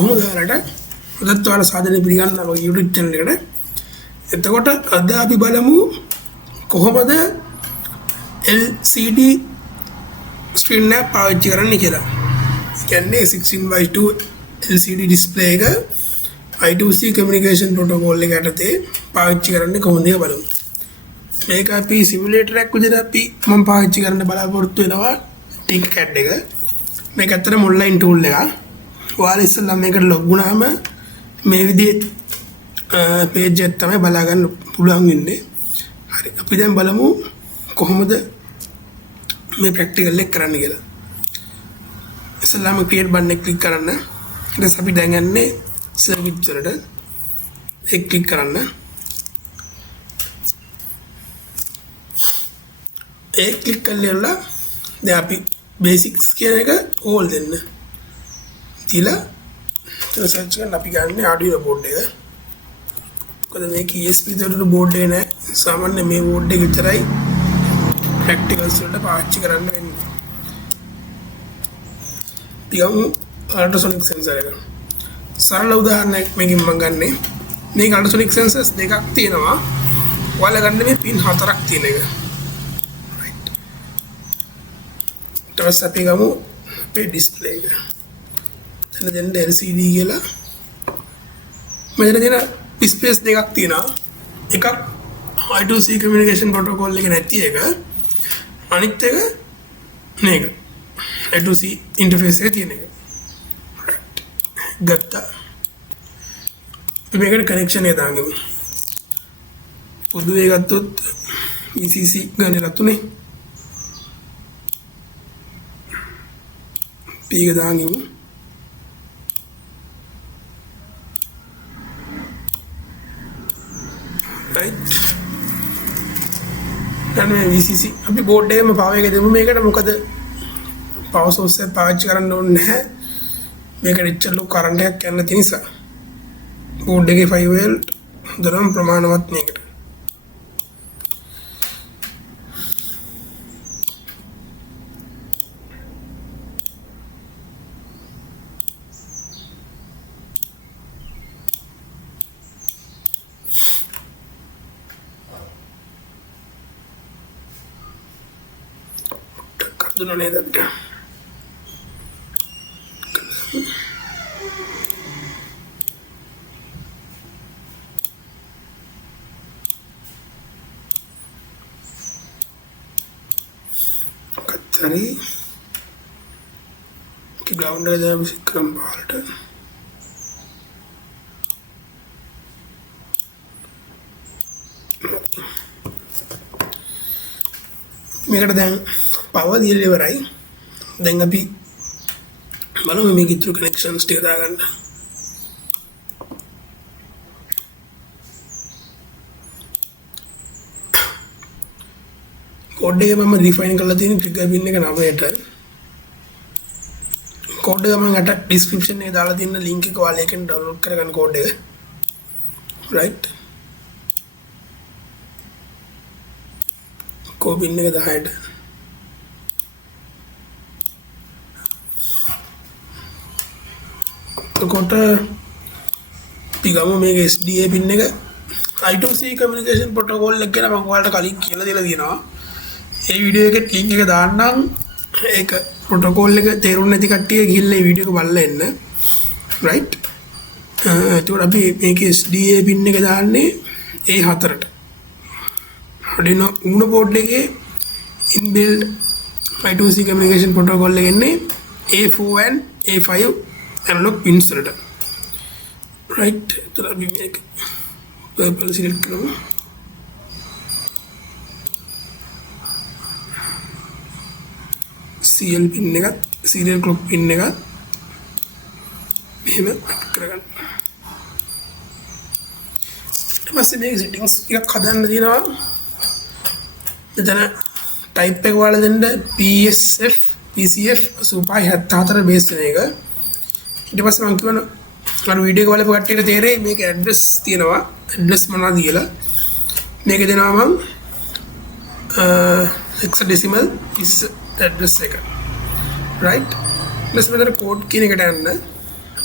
කොහොමද ඔයාලට අදත් ඔයාලා සාධනෙ පිළිගන්නවා ඔය YouTube channel එකට. එතකොට අද අපි බලමු කොහොමද LCD screen එක පාවිච්චි කරන්න කියලා. ඒ කියන්නේ 16:2 LCD display එක I2C communication protocol එක යටතේ පාවිච්චි කරන්න කොහොමද කියලා බලමු. මේක අපි සිමුලේටර් එකක් විදිහට අපි මම පාවිච්චි කරන්න බලාපොරොත්තු වෙනවා TinkCAD එක. මේක ඇත්තටම ඔන්ලයින් ටූල් එකක්. ඔයාලා ඉස්සෙල්ලා මේකට ලොග් වුණාම මේ විදිහේ page එක තමයි බලා ගන්න පුළුවන් වෙන්නේ. හරි අපි දැන් බලමු කොහොමද මේ ප්‍රැක්ටිකල් එක කරන්න කියලා. ඉස්සෙල්ලාම create button එක click කරන්න. ඊට පස්සේ අපි දැන් යන්නේ circuit වලට. ඒක click කරන්න. ඒක click කරලා දැන් අපි basics කියන එක all දෙන්න. තියලා සර්ච් කරන්න අපි ගන්න Arduino board එක. මොකද මේක ESP වලට board එක නෑ. සාමාන්‍ය මේ board එක විතරයි practicals වලට පාවිච්චි කරන්න වෙන්නේ. තියමු ultrasonic sensor එක. සරල උදාහරණයක් මේකෙන් මම ගන්නෙ. මේක ultrasonic sensors දෙකක් තියෙනවා. ඔයාලා ගන්න මේ pin 4ක් තියෙන එක. right. ඊට පස්සේ අපි ගමු අපේ display එක. දැන් LCD කියලා මෙතන තියෙන ස්පේස් දෙකක් තියෙනවා. එකක් I2C communication protocol එක නැති එක. අනිත් එක මේක I2C interface එක තියෙන එක. right. ගත්තා. අපි මේකට connection එක දාගමු. පොදුවේ ගත්තොත් VCC ගන්නලා තුනේ. පීක දාගමු. right. දැන් මේ VCC අපි board එකේම power එක දෙමු මේකට. මොකද power source එක පාවිච්චි කරන්න ඕනේ නැහැ. මේකට ඉච්චර ලොකු current එකක් යන්න තියෙන නිසා. board එකේ 5 volt දරම් ප්‍රමාණවත් මේකට. දුන්නා නේද අපිට. කතරි कि ग्राउंड है जब विक्रम पार्ट මේකට දැන් power දීලා ඉවරයි. දැන් අපි බලමු මේක ඉතුරු connections ටික දාගන්න. code එක මම define කරලා තියෙන trigger pin එක 9ට. code එක මම අට description එකේ දාලා තියෙන link එක ඔයාලා එකෙන් download කරගන්න code එක. right. code pin එක 10ට. කොට පිගම මේක SDA pin එක I2C communication protocol එක ගැන මම ඔයාලට කලින් කියලා දෙලා තියෙනවා. ඒ වීඩියෝ එකේ link එක දාන්නම්. ඒක protocol එක තේරුම් නැති කට්ටිය ගිහිල්ලා මේ වීඩියෝ එක බලලා එන්න. right. එතකොට අපි මේකේ SDA pin එක දාන්නේ A4ට. Arduino Uno board එකේ inbuilt I2C communication protocol එක එන්නේ A4 and A5 analog pins වලට. right. එතන අපි මේක purple select කරමු. CL pin එකත් serial clock pin එකත් මෙහෙම add කරගන්න. ඊට පස්සේ මේක settings ටිකක් හදන්න තියෙනවා. එතන type එක වල දෙන්න PCF 74 base වෙන එක. ඊට පස්සේ මම කියනවා අර වීඩියෝ එක බලපු කට්ටියට තේරෙයි මේක ඇඩ්‍රස් තියෙනවා. ඇඩ්‍රස් මොනවද කියලා. මේක දෙනවා මම hexadecimal is address එක. right. ඊට පස්සේ මෙතන code කියන එකට යන්න.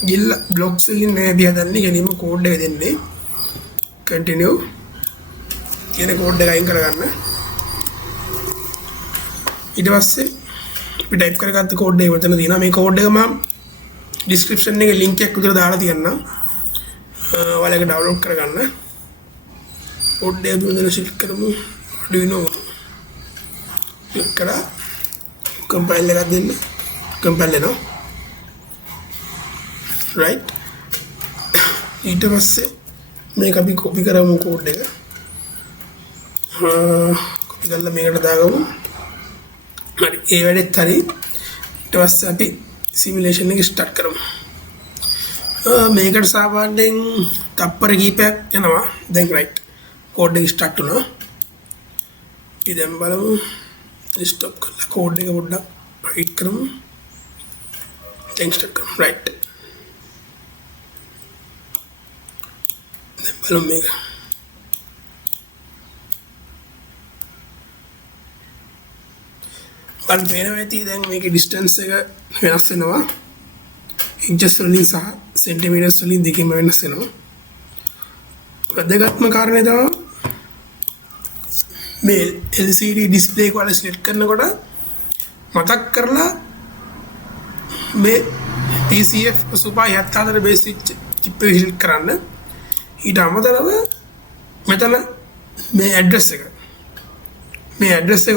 ගිල්ල බ්ලොග්ස් වලින් මේ අපි හදන්නේ ගැනීම කෝඩ් එක දෙන්නේ continue කියන කෝඩ් එක අයින් කරගන්න ඊට පස්සේ අපි ටයිප් කරගත්ත කෝඩ් එක මෙතන තියෙනවා මේ කෝඩ් එක මම description එකේ link එකක් විතර දාලා තියන්නම් ඔයාලා ඒක download කරගන්න කෝඩ් එක අපි මෙතන select කරමු Arduino click කරලා compile එකක් දෙන්න compile වෙනවා right ඊට පස්සේ මේක අපි copy කරමු code එක copy කරලා මේකට දාගමු හරි ඒ වැඩෙත් හරි ඊට පස්සේ අපි simulation එක start කරමු මේකට සාමාන්‍යයෙන් තප්පර කීපයක් යනවා දැන් right code එක start වුණා ඉතින් දැන් බලමු stop කරලා code එක පොඩ්ඩක් hide කරමු දැන් start කරමු right බලමු මේක බලන්න පේනවා ඇති දැන් මේකේ distance එක වෙනස් වෙනවා inches වලින් සහ centimeters වලින් දෙකම වෙනස් වෙනවා වැදගත්ම කාරණේ තමයි මේ LCD display එක වල select කරනකොට මතක් කරලා මේ TCF 874 basic chip එක select කරන්න ඊට අමතරව මෙතන මේ ඇඩ්‍රස් එක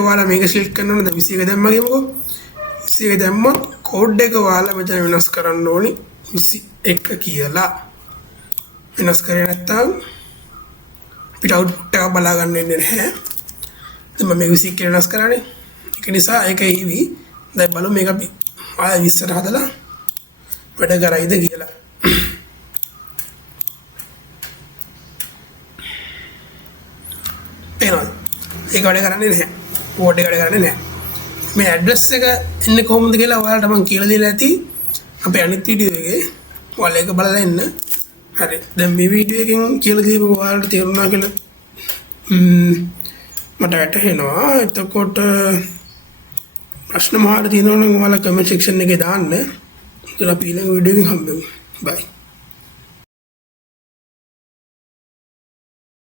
ඔයාලා මේක select කරන්න ඕනේ දැන් 21 දැම්මා කියමුකෝ 21 දැම්මොත් කෝඩ් එක ඔයාලා මෙතන වෙනස් කරන්න ඕනි 21 කියලා වෙනස් කරේ නැත්නම් අපිට output එක බලා ගන්න වෙන්නේ නැහැ දැන් මම මේක 21 කියලා වෙනස් කරානේ ඒක නිසා ඒක EV දැන් බලමු මේක අපි ආයෙ විස්තර හදලා වැඩ කරයිද කියලා ඒක වැඩ කරන්නේ නැහැ. කෝඩ් එක වැඩ කරන්නේ නැහැ. මේ ඇඩ්‍රස් එක එන්නේ කොහොමද කියලා ඔයාලට මම කියලා දීලා ඇති. අපේ අනිත් වීඩියෝ එකේ ඔයාලා ඒක බලලා එන්න. හරි. දැන් මේ වීඩියෝ එකෙන් කියලා දීපු ඔයාලට තේරුණා කියලා මට වැටහෙනවා. එතකොට ප්‍රශ්න මහාට තියෙනවා නම් ඔයාලා කමෙන්ට් සෙක්ෂන් එකේ දාන්න. ඉතින් අපි ඊළඟ වීඩියෝ එකෙන් හම්බෙමු. බයි.